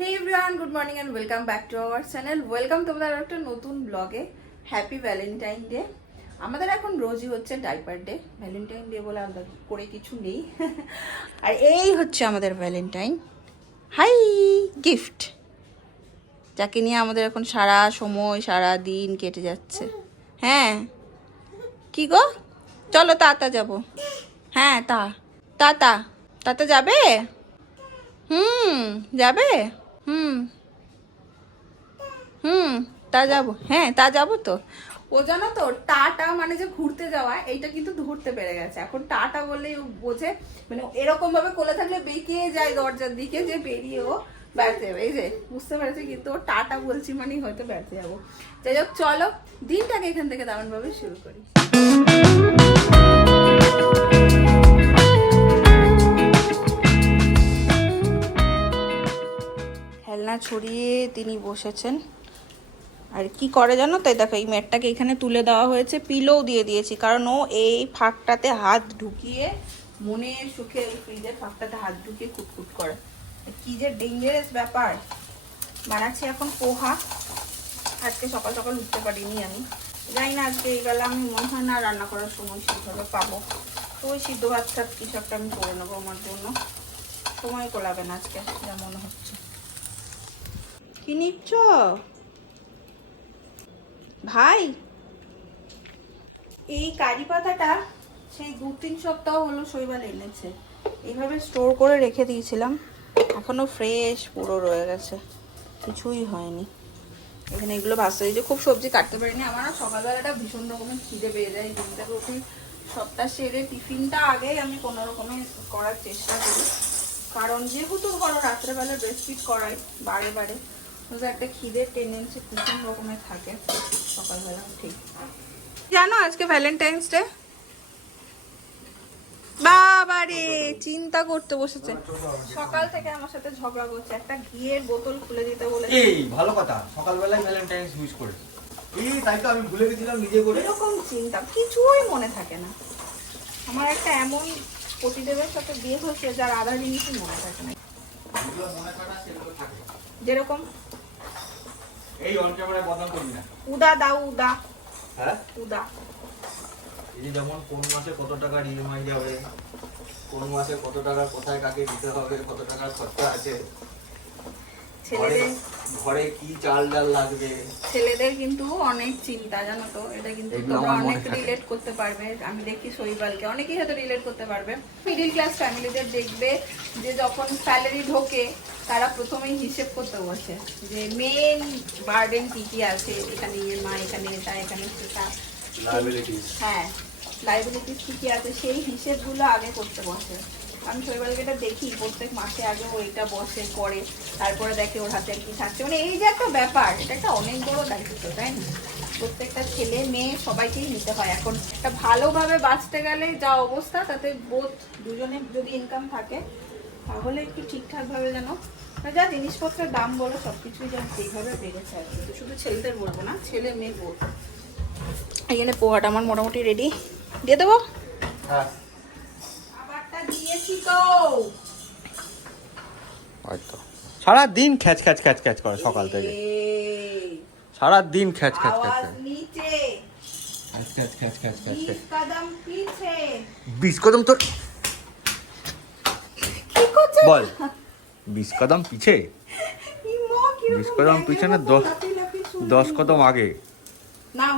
Hey everyone, good morning and welcome back to our channel. Welcome তোমাদের আরও একটা নতুন ব্লগে। Happy Valentine day. আমাদের এখন রোজই হচ্ছে ডাইপার ডে, ভ্যালেন্টাইন ডে বলে আলাদা করে কিছু নেই। আর এই হচ্ছে আমাদের ভ্যালেন্টাইন, হাই গিফট, যাকে নিয়ে আমাদের এখন সারা সময় সারা দিন কেটে যাচ্ছে। হ্যাঁ কি গো, চলো তাতা যাবো। হ্যাঁ তাতা তাতা যাবে। যাবে। হুম হুম তা যাবো, হ্যাঁ তা যাবো তো। ও জানো তো, টাটা মানে যে ঘুরতে যাওয়া, এইটা কিন্তু ধরতে পেরে গেছে এখন। টাটা বললেই ও বোঝে, মানে এরকম ভাবে কোলে থাকলে বেঁকিয়ে যায় দরজার দিকে, যে বেরিয়ে ও বেড়াতে যাবে। এই যে বুঝতে পেরেছে, কিন্তু ও টাটা বলছি মানেই হয়তো বেড়াতে যাবো। যাই হোক, চলো দিনটাকে এখান থেকে দারুণ ভাবে শুরু করি। খেলনা ছড়িয়ে তিনি বসেছেন। আর কি করে জানো তো, দেখো এই ম্যাটটাকে এখানে তুলে দেওয়া হয়েছে, পিলোও দিয়ে দিয়েছি, কারণ ও এই ফাঁকটাতে হাত ঢুকিয়ে, মনের সুখে এই ফ্রিজের ফাঁকটাতে হাত ঢুকিয়ে কুটকুট করে। কি যে ডেঞ্জারাস ব্যাপার। বানাচ্ছি এখন পোহা। আজকে সকাল সকাল উঠতে পারিনি আমি, জানি না আজকে এই বেলা আমি মনে হয় না রান্না করার সময় সেইভাবে পাবো। তো ওই সিদ্ধ ভাত টাত কিছু একটা আমি করে নেবো আমার জন্য, সময় কোলাবে না আজকে যা মনে হচ্ছে। কি নিচ্ছ ভাই? এই কারি পাতাটা সেই 2-3 সপ্তাহ হলো শৈবাল এনেছে, এইভাবে স্টোর করে রেখে দিয়েছিলাম, এখনো ফ্রেশ পুরো রয়ে গেছে, কিছুই হয়নি। এখানে এগুলো ভাজতে হয়েছে, খুব সবজি কাটতে পারিনি। আমার না সকালবেলাটা ভীষণ রকমের খিদে পেয়ে যায়, দিনটাকে উঠে সপ্তাহ সেরে টিফিনটা আগেই আমি কোনো রকমে করার চেষ্টা করি, কারণ যেহেতু ধরো রাত্রেবেলা ব্রেস্টফিড করাই বারে বারে, একটা খিদের টেন্ডেন্সি ভীষণ রকমের থাকে সকালবেলা ঠিক। জানো আজকে ভ্যালেন্টাইন্স ডে। বাবা রে, চিন্তা করতে বসেছে, সকাল থেকে আমার সাথে ঝগড়া করছে, একটা ঘিয়ের বোতল খুলে দিতে বলেছে। এই ভালো কথা, সকালবেলায় ভ্যালেন্টাইন্স উইশ করে। এই তাই তো আমি ভুলে গেছিলাম নিজে করে। এরকম চিন্তা কিছুই মনে থাকে না। আমার একটা এমন পতিদেবের সাথে বিয়ে হয়েছে যার আধা জিনিসই মনে থাকে না। যেগুলো মনে থাকে না সেগুলো থাকে। যেরকম এই অন ক্যামেরায় বদনাম করবি না। উদা দাও উদা। হ্যাঁ উদা। এই যেমন কোন মাসে কত টাকা ইএমআই যাবে, কোন মাসে কত টাকা কোথায় কাকে দিতে হবে, কত টাকা খরচা আছে, ঘরে কি চাল ডাল লাগবে। ছেলেদের কিন্তু অনেক চিন্তা, জানো তো, এটা কিন্তু তোমরা অনেক রিলেট করতে পারবে। আমি দেখি শৈবালকে অনেকেই হয়তো রিলেট করতে পারবে। মিডিল ক্লাস ফ্যামিলিদের দেখবে যে যখন স্যালারি ঢোকে তারা প্রথমেই হিসেব করতে বসে যে মেন বার্ডেন কি কি আছে, এখানে ইএমআই, এখানে এটা, এখানে সেটা, হ্যাঁ লাইবিলিটিস কি কি আছে, সেই হিসেবগুলো আগে করতে বসে। আমি শৈবালকে এটা দেখি প্রত্যেক মাসে আগে ওইটা বসে করে, তারপরে দেখে ওর হাতে কি থাকছে। মানে এই যে একটা ব্যাপার, এটা একটা অনেক বড় দায়িত্ব, তাই না? প্রত্যেকটা ছেলে মেয়ে সবাইকেই নিতে হয়। এখন একটা ভালোভাবে বাঁচতে গেলে যা অবস্থা, তাতে বোধ দুজনে যদি ইনকাম থাকে তাহলে একটু ঠিকঠাক ভাবে যেন, যা জিনিসপত্রের দাম বলো সবকিছুই যেন সেইভাবে বেড়েছে আর কি। শুধু ছেলেদের বলবো না, ছেলে মেয়ে বোধ। এখানে পোহাটা আমার মোটামুটি রেডি, দিয়ে দেবো। হ্যাঁ দিয়েছি তো। হয়তো সারা দিন খ্যাচ খ্যাচ খ্যাচ খ্যাচ করে সকাল থেকে, সারা দিন খ্যাচ খ্যাচ খ্যাচ আওয়াজ নিচে, খ্যাচ খ্যাচ খ্যাচ খ্যাচ 20 কদম পিছে। 20 কদম তোর কি করছিস? বল, 20 কদম পিছে, 20 কদম পিছনে 10 কদম আগে। নাও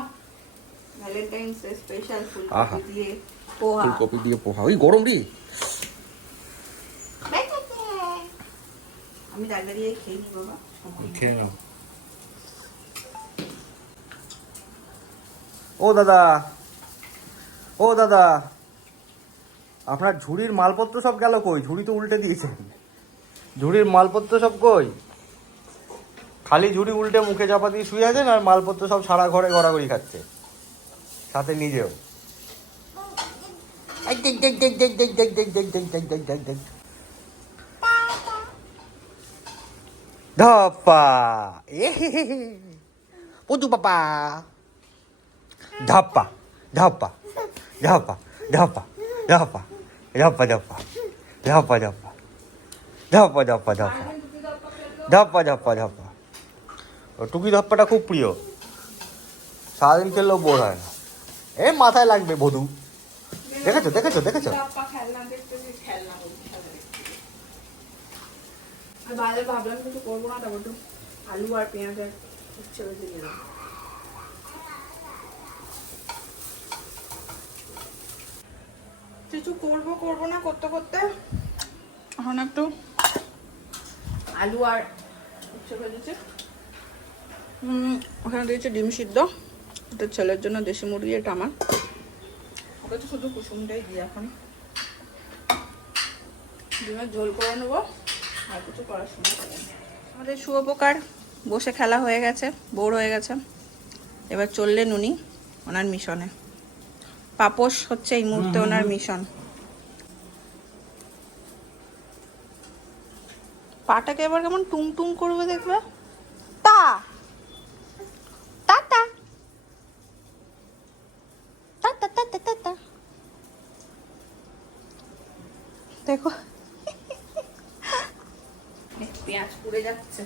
ভ্যালেন্টাইন্স ডে স্পেশাল আহা, ফুলকপি দিয়ে পোহা। ফুলকপি দিয়ে পোহা, ওই গরম রে। আমি দাঁড়িয়ে খেয়ে নি বাবা, খেয়ে নাও। ও দাদা, ও দাদা, আপনার ঝুড়ির মালপত্র সব গেল কই? ঝুড়ি তো উল্টে দিয়েছেন, ঝুড়ির মালপত্র সব কই? খালি ঝুড়ি উল্টে মুখে চাপা দিয়ে শুয়ে আছেন, আর মালপত্র সব সারা ঘরে গড়াগড়ি খাচ্ছে, সাথে নিজেও। ধপ্পা, এ পুতু পাপা, ধাপ্পা ধাপ্পা ধাপ্পা ধাপ্পা ধাপ্পা ধাপ্পা ধাপ্পা ধাপ্পা ধাপ্পা ধাপ্পা ধাপ্পা ধাপ্পা ধাপ্পা ধাপ্পা ধাপ্পা, ও টুকি ধাপ্পাটা খুব প্রিয়, সারাদিন খেললেও বোর হয় না। এ মাথায় লাগবে বধূ, দেখেছো দেখেছো দেখেছো। বাইরে ভাবলাম কিছু করবো না, তারপর একটু আলু আর পেঁয়াজের উচ্ছে বেজে দিলাম। কিছু করবো করবো না করতে করতে এখন একটু আলু আর উচ্ছে ভেজেছি। ওখানে দিয়েছি ডিম সিদ্ধ, এটা ছেলের জন্য দেশি মুরগি, এটা আমার। ওকে তো শুধু কুসুমটাই দিই এখন। ডিমের ঝোল করে নেবো, আর কিছু করার সময় পাবে না। আমাদের শুয়োপোকার বসে খেলা হয়ে গেছে, বোর হয়ে গেছে, এবার চললেন উনি ওনার মিশনে। পাপোশ হচ্ছে এই মুহূর্তে ওনার মিশন। পাটাকে এবার কেমন টুং টুং করবে দেখবে। তা তা তা তা তা তা তা তা, দেখো পেঁয়াজ পুড়ে যাচ্ছে।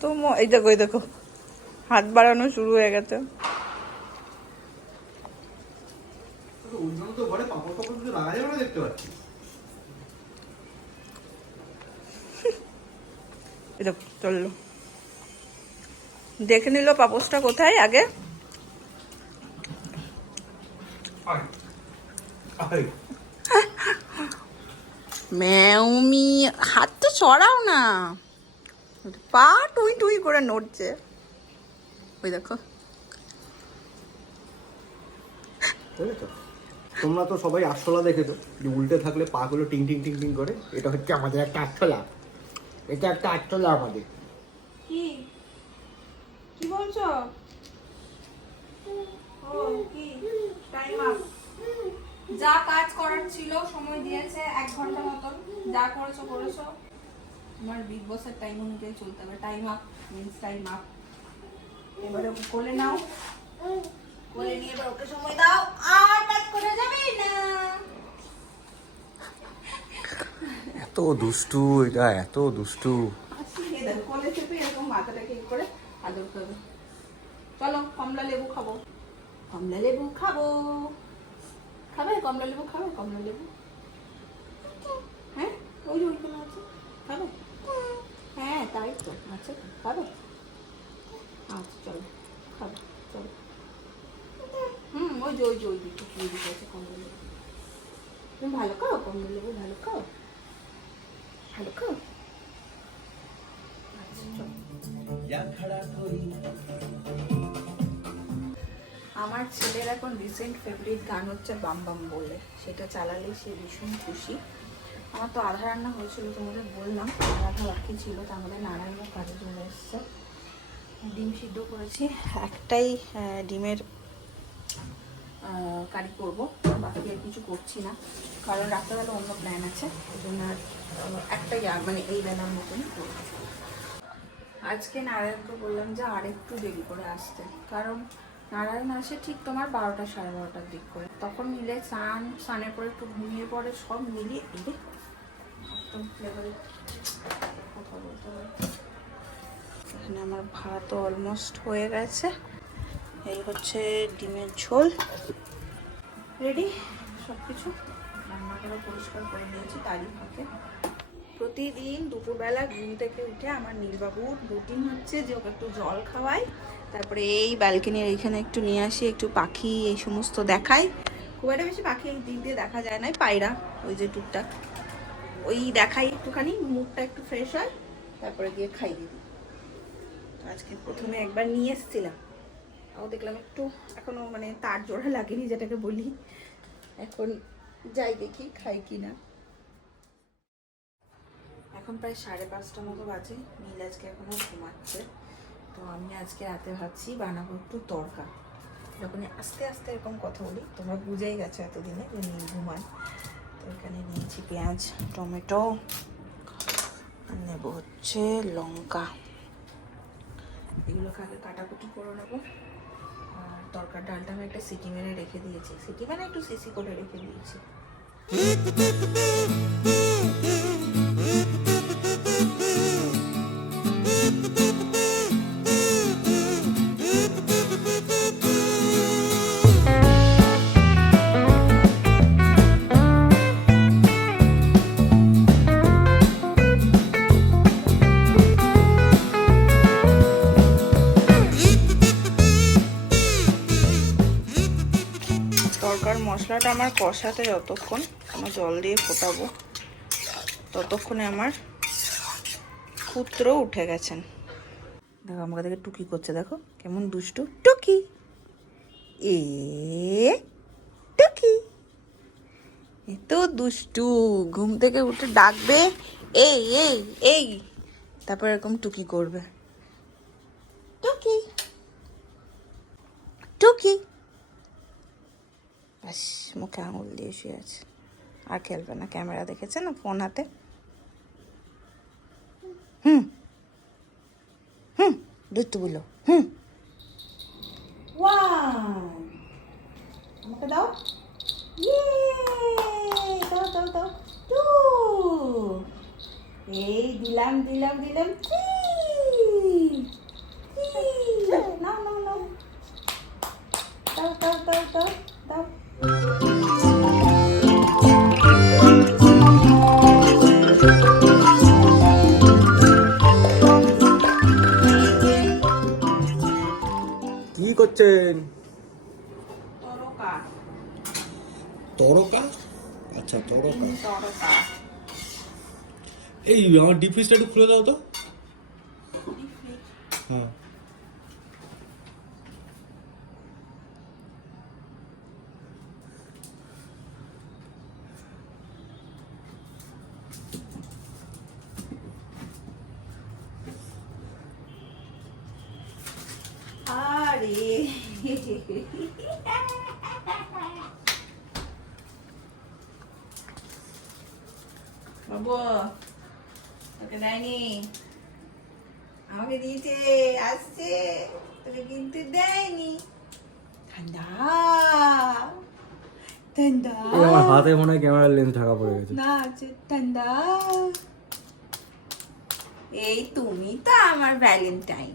তো এই দেখো এই দেখো, হাত বাড়ানো শুরু হয়ে গেছে। চললো, দেখে নিল পাপোশটা কোথায় আগে। ম্যাউমি, হাত তো ছড়াও না, পা টুই টুই করে নড়ছে, ওই দেখো। তোমরা তো সবাই আরশোলা দেখেছো, যে উল্টে থাকলে পা গুলো টিং টিং টিং টিং করে, এটা হচ্ছে আমাদের একটা আরশোলা, এটা একটা আরশোলা আমাদের। কি কি বলছো? ও কি টাইম আপ, যা কাজ করার ছিল সময় দিয়েছে 1 ঘন্টা মতন, যা করেছো করেছো। তোমার বিগ বসের টাইম অনুযায়ী চলতে হবে। Time up means time up. এবারে কোলে নাও, কোলে নিয়ে এবার ওকে সময় দাও, আর কাজ করে যাবে না। এত দুষ্টু এটা, এত দুষ্টু। কোলে চেপে এরকম মাথাটাকে করে আদর করবে। চলো কমলা লেবু খাবো, কমলা লেবু খাবো। খাবে কমলা লেবু, খাবে কমলা লেবু? হ্যাঁ ওই যে ওইখানে আছে, খাবে? হ্যাঁ তাই তো আছে, খাবে? আচ্ছা চলো খাবে, চলো। ওই যে ওই যে ওই দিকে ওই দিকে আছে কমলা লেবু। তুমি ভালো খাও কমলা লেবু, ভালো খাও, ভালো খাও। আচ্ছা চলো। আমার ছেলের এখন রিসেন্ট ফেভারিট গান হচ্ছে বাম বাম বলে, সেটা চালালে সে ভীষণ খুশি। আমার তো আধা রান্না হয়েছিল, তোমাদের বললাম, আর আধা বাকি ছিল, তার মধ্যে নারায়ণও কাজে চলে এসছে। ডিম সিদ্ধ করেছি, একটাই ডিমের কারি করবো, বাকি আর কিছু করছি না, কারণ রাত্রেবেলা অন্য প্ল্যান আছে, ওই জন্য আর একটাই মানে এই বেলার মতনই করবো। আজকে নারায়ণকে বললাম যে আর একটু দেরি করে আসতে, কারণ নারায়ণ আসে ঠিক তোমার 12টা সাড়ে 12টার দিক করে, তখন মিলে স্নানের পরে একটু ঘুমিয়ে পড়ে, সব মিলিয়ে এলে একদম ফ্লেভারে কথা বলতে হবে। এখানে আমার ভাত অলমোস্ট হয়ে গেছে, এই হচ্ছে ডিমের ঝোল রেডি, সব কিছু রান্নাঘরে পরিষ্কার করে নিয়েছি তারই ফাঁকে। প্রতিদিন দুপুরবেলা ঘুম থেকে উঠে আমার নীলবাবুর রুটিন হচ্ছে যে ওকে একটু জল খাওয়াই, তারপরে এই ব্যালকনির এইখানে একটু নিয়ে আসি, একটু পাখি এই সমস্ত দেখাই। খুব একটা বেশি পাখি এই দিক দিয়ে দেখা যায় না, পায়রা ওই যে টুকটাক ওই দেখাই, একটুখানি মুখটা একটু ফ্রেশ হয়, তারপরে গিয়ে খাই দিই। আজকে প্রথমে একবার নিয়ে এসেছিলাম, তাও দেখলাম একটু এখনো মানে তার জোড়া লাগেনি যেটাকে বলি, এখন যাই দেখি খাই কি না। এখন প্রায় 5:30 মতো বাজে, নীল আজকে এখনো ঘুমাচ্ছে, তো আমি আজকে রাতে ভাবছি বানাবো একটু তড়কা। যখন আস্তে আস্তে এরকম কথা বলি তোমরা বুঝেই গেছো এতদিনে যে নীল ঘুমায়। তো এখানে নিয়েছি পেঁয়াজ, টমেটো, আর নেব হচ্ছে লঙ্কা, এগুলোকে আগে কাটাকুটি করে নেবো। আর তরকার ডালটা আমি একটা সিটি মেরে রেখে দিয়েছি, সিটি মানে একটু সিসি করে রেখে দিয়েছি। তরকার মশলাটা আমার কষাতে যতক্ষণ আমার জল দিয়ে ফোটাবো ততক্ষণে আমার পুত্র উঠে গেছেন। দেখো আমাকে দেখে টুকি করছে, দেখো কেমন দুষ্টু টুকি। এ টুকি এত দুষ্টু, ঘুম থেকে উঠে ডাকবে এই এই এই, তারপর এরকম টুকি করবে, টুকি টুকি। ব্যাস মুখে আঙুল দিয়ে শুয়ে আছে, আর খেলবে না। ক্যামেরা দেখেছে না ফোন হাতে। হুম হুম দুষ্টু বলো। হুম আমাকে দাও, দাও দাও দাও টু, এই দিলাম দিলাম দিলাম, না না না, দাও দাও দাও দাও দাও। কি করছেন? তরকা তরকা? আচ্ছা তরকা। তরকা এই আমার ডিপ ফ্রিজটা একটু খুলে দাও তো। হ্যাঁ আরে বাবু তোকে দেয়নি, আমাকে দিয়েছে, আসছে, তোকে কিন্তু দেয়নি। ঠান্ডা ঠান্ডা, আমার হাতে মনে হয় ক্যামেরার লেন্স ঢাকা পড়ে গেছে। না আছে ঠান্ডা। এই তুমি তো আমার ভ্যালেন্টাইন,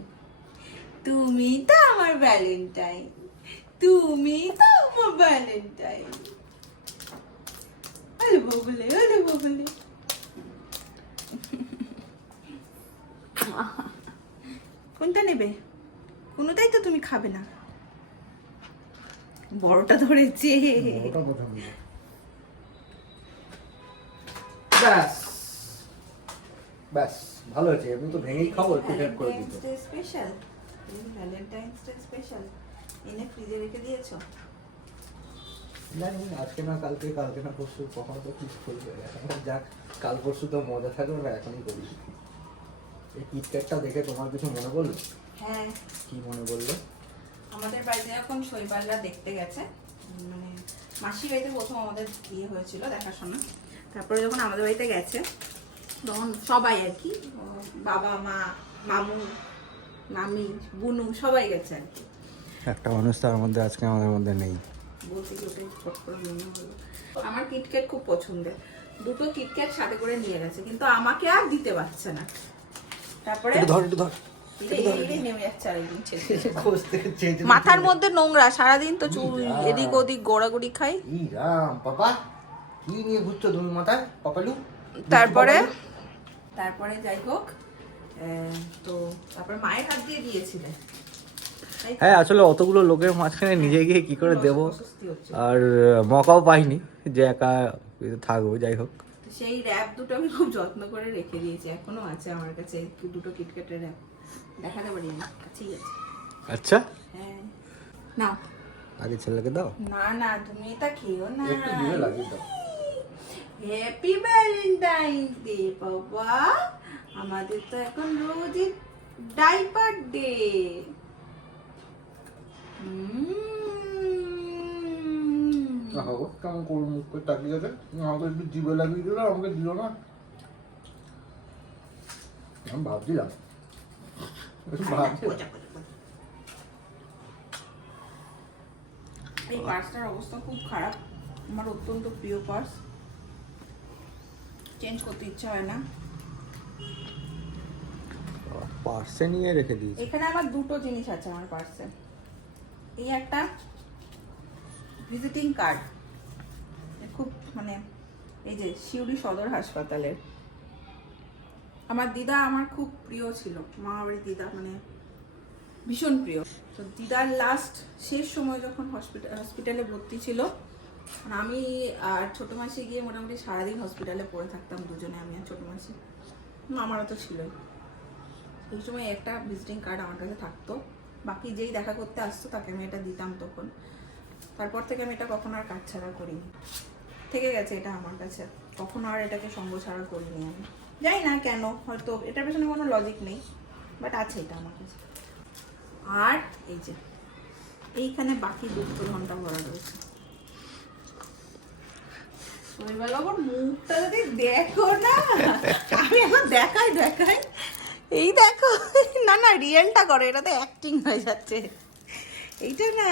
তুমি তো আমার ভ্যালেন্টাইন, তুমি তো আমার ভ্যালেন্টাইন। আরে ববলে, আরে ববলে। কোনটা নেবে? কোনটাই তো তুমি খাবে না। বড়টা ধরেছে। ব্যাস ব্যাস ভালো হয়েছে, আমি তো ভেঙেই খাবো, একটু হেল্প করে দিতে। স্পেশাল, ভ্যালেন্টাইন্স ডে স্পেশাল এনে ফ্রিজে রেখে দিয়েছো। জানি আজকে না কালকে, কালকে না পরশু, কখনো তো কিছু করবে। যাক কাল পরশু তো মজা থাকবে না, এখনই করি। এই কিটক্যাটটা দেখে তোমার কিছু মনে পড়লো? হ্যাঁ, কি মনে পড়লো? আমাদের বাড়িতে যখন শৈবালরা দেখতে গেছে, মানে মাসির বাড়িতে প্রথম আমাদের বিয়ে হয়েছিল দেখাশোনা, তারপরে যখন আমাদের বাড়িতে গেছে তখন সবাই আর কি, বাবা মা মামু মামি বুনু সবাই গেছে আর কি। একটা মানুষ তার মধ্যে আজকে আমাদের মধ্যে নেই। বলতে কি ওটাই ফট করে মনে হলো। আমার কিটক্যাট খুব পছন্দের, দুটো কিটক্যাট সাথে করে নিয়ে গেছে, কিন্তু আমাকে আর দিতে পারছে না। তারপরে নেমে যাচ্ছে আরেকদিন মাথার মধ্যে নোংরা, সারাদিন তো চুল এদিক ওদিক গোড়াগুড়ি খাই। বাবা কি নিয়ে ঘুরছো তুমি মাথায় পাপালু? তারপরে যাই হোক, তো তারপরে মায়ের হাত দিয়ে দিয়েছিলেন। হ্যাঁ আসলে অতগুলো লোকের মাঝখানে নিজে গিয়ে কি করে দেব, আর মকাও পাইনি যে একা থাকবো। যাই হোক, সেই র‍্যাপ দুটো আমি খুব যত্ন করে রেখে দিয়েছি, এখনো আছে আমার কাছে দুটো কিটক্যাটের র‍্যাপ, দেখাতে পারি না, কাছেই আছে। আচ্ছা হ্যাঁ নাও, আগে ছেলেকে দাও। না না তুমি এটা খেও না, একটু দিলে লাগিয়ে দাও। হ্যাপি ভ্যালেন্টাইন্স ডে বাবা, আমাদের তো এখন রোজই ডাইপার ডে। কেমন করুন মুখ করে তাকিয়ে আছে, আমাকে একটু জিভে লাগিয়ে দিল, আমাকে দিল না। আমি ভাবছিলাম এই পার্সটার অবস্থা খুব খারাপ, আমার অত্যন্ত প্রিয় পার্স, চেঞ্জ করতে ইচ্ছা হয় না। পার্সে নিয়ে রেখে দিয়েছি। এখানে আমার দুটো জিনিস আছে আমার পার্সে। এই একটা ভিজিটিং কার্ড, খুব মানে এই যে শিউরি সদর হাসপাতালের, আমার দিদা আমার খুব প্রিয় ছিল, মামাবাড়ির দিদা, মানে ভীষণ প্রিয়। তো দিদার লাস্ট শেষ সময় যখন হসপিটালে ভর্তি ছিল, মানে আমি আর ছোট মাসি গিয়ে মোটামুটি সারাদিন হসপিটালে পড়ে থাকতাম দুজনে, আমি আর ছোট মাসি, আমারও তো ছিলই। এই সময় একটা ভিজিটিং কার্ড আমার কাছে থাকতো, বাকি যেই দেখা করতে আসতো তাকে আমি এটা দিতাম তখন। তারপর থেকে আমি এটা কখনো আর কাজ ছাড়া করিনি, থেকে গেছে এটা আমার কাছে, কখনো আর এটাকে সঙ্গ ছাড়া করিনি আমি। জানি না কেন, হয়তো এটার পেছনে কোনো লজিক নেই, বাট আছে এটা আমার কাছে। আর এই যে এইখানে বাকি 2 ঘন্টা ভরা রয়েছে। শৈবালবাবুর মুখটা যদি দেখো না, আমি এখন দেখাই এই দেখো, না না রিয়েলটা করো, এটাতে অ্যাক্টিং হয়ে যাচ্ছে, এইটা না।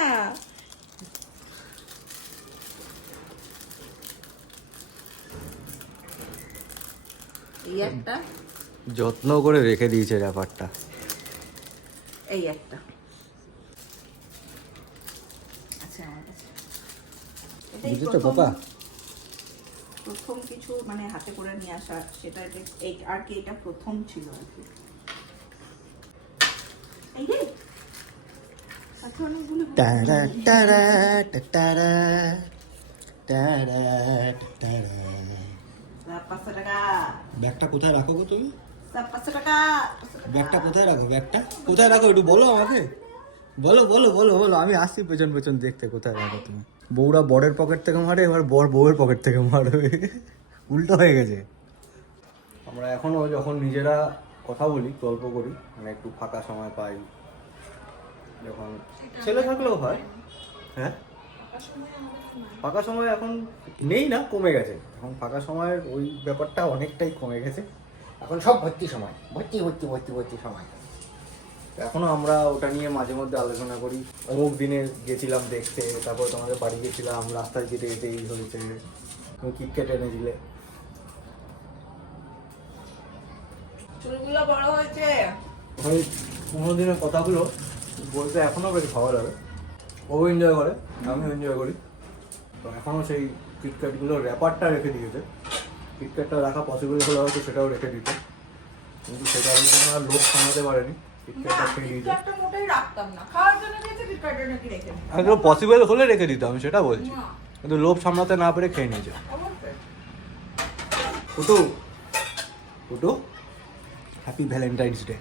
এই একটা যত্ন করে রেখে দিয়েছে ব্যাপারটা। এই একটা আচ্ছা আমার কাছে এটাই বুঝেছো বাবা? প্রথম কিছু মানে হাতে করে নিয়ে আসা, সেটা এই আর কি, এটা প্রথম ছিল আর কি। এই রে সাথে অনেকগুলো টারা টারা টারা টারা টারা। 500 টাকা, ব্যাগটা কোথায় রাখো গো তুমি? 500 টাকা। ব্যাগটা কোথায় রাখো? ব্যাগটা কোথায় রাখো একটু বলো আমাকে, বলো বলো বলো বলো, আমি আসছি পেছন পেছন দেখতে কোথায় রাখো তুমি। বউরা বরের পকেট থেকে মারে, এবার বর বউয়ের পকেট থেকে মারবে, উল্টো হয়ে গেছে। আমরা এখনো যখন নিজেরা কথা বলি, গল্প করি, মানে একটু ফাঁকা সময় পাই, যখন ছেলে থাকলেও হয়, হ্যাঁ ফাঁকা সময় এখন নেই না, কমে গেছে এখন ফাঁকা সময়ের ওই ব্যাপারটা অনেকটাই কমে গেছে, এখন সব ভর্তি সময়, ভর্তি ভর্তি ভর্তি ভর্তি সময়। এখনো আমরা ওটা নিয়ে মাঝে মধ্যে আলোচনা করি, অমুক দিনে গেছিলাম দেখতে, তারপর তোমাদের বাড়ি গেছিলাম, রাস্তায় যেতে যেতে এই হয়েছে, তুমি কিটক্যাট এনে দিলে। চুলগুলো বড় হয়েছে, ওই 15 দিনের কথাগুলো বলতে এখনো বেশ ভালো লাগে। ও এনজয় করে, আমিও এনজয় করি। তো এখনও সেই কিটক্যাটগুলোর র্যাপারটা রেখে দিয়েছে, কিটক্যাটটা রাখা পসিবল হলে হয়তো সেটাও রেখে দিত, কিন্তু সেটা আমি আর লোক সামলাতে পারেনি, কিটক্যাটটা খেয়ে দিয়েছে। একটা মোটাই রাখতাম না, খাওয়ার জন্য দিয়েছে, কিটক্যাটটা নাকি রেখে দিই। একদম পসিবল হলে রেখে দিত, আমি সেটা বলছি, না, কিন্তু লোভ সামলাতে না পেরে খেয়ে নিয়েছে। অবশ্যই। ফুটু ফুটু, হ্যাপি ভ্যালেন্টাইন্স ডে।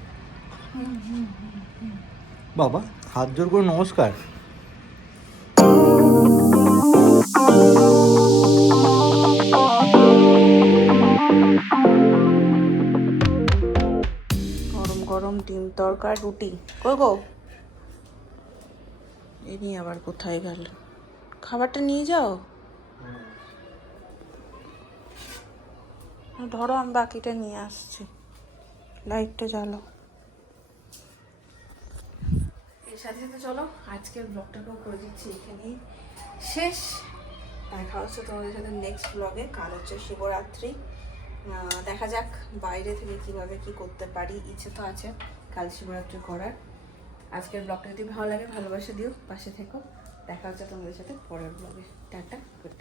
বাবা হাত জোর করে নমস্কার। গরম গরম ডিম তড়কা, রুটি, কই গো? এ নিয়ে আবার কোথায় গেল? খাবারটা নিয়ে যাও, ধরো আমি বাকিটা নিয়ে আসছি। লাইটটা জ্বালাও। এর সাথে সাথে চলো আজকের ব্লগটাকেও করে দিচ্ছি এখানেই শেষ। দেখা হচ্ছে তোমাদের সাথে নেক্সট ব্লগে। কাল হচ্ছে শিবরাত্রি, দেখা যাক বাইরে থেকে কিভাবে কি করতে পারি, ইচ্ছে তো আছে কাল শিবরাত্রি করার। আজকের ব্লগটা যদি ভালো লাগে ভালোবাসা দিও, পাশে থেকো। দেখা হচ্ছে তোমাদের সাথে পরের ব্লগে। Tata, good.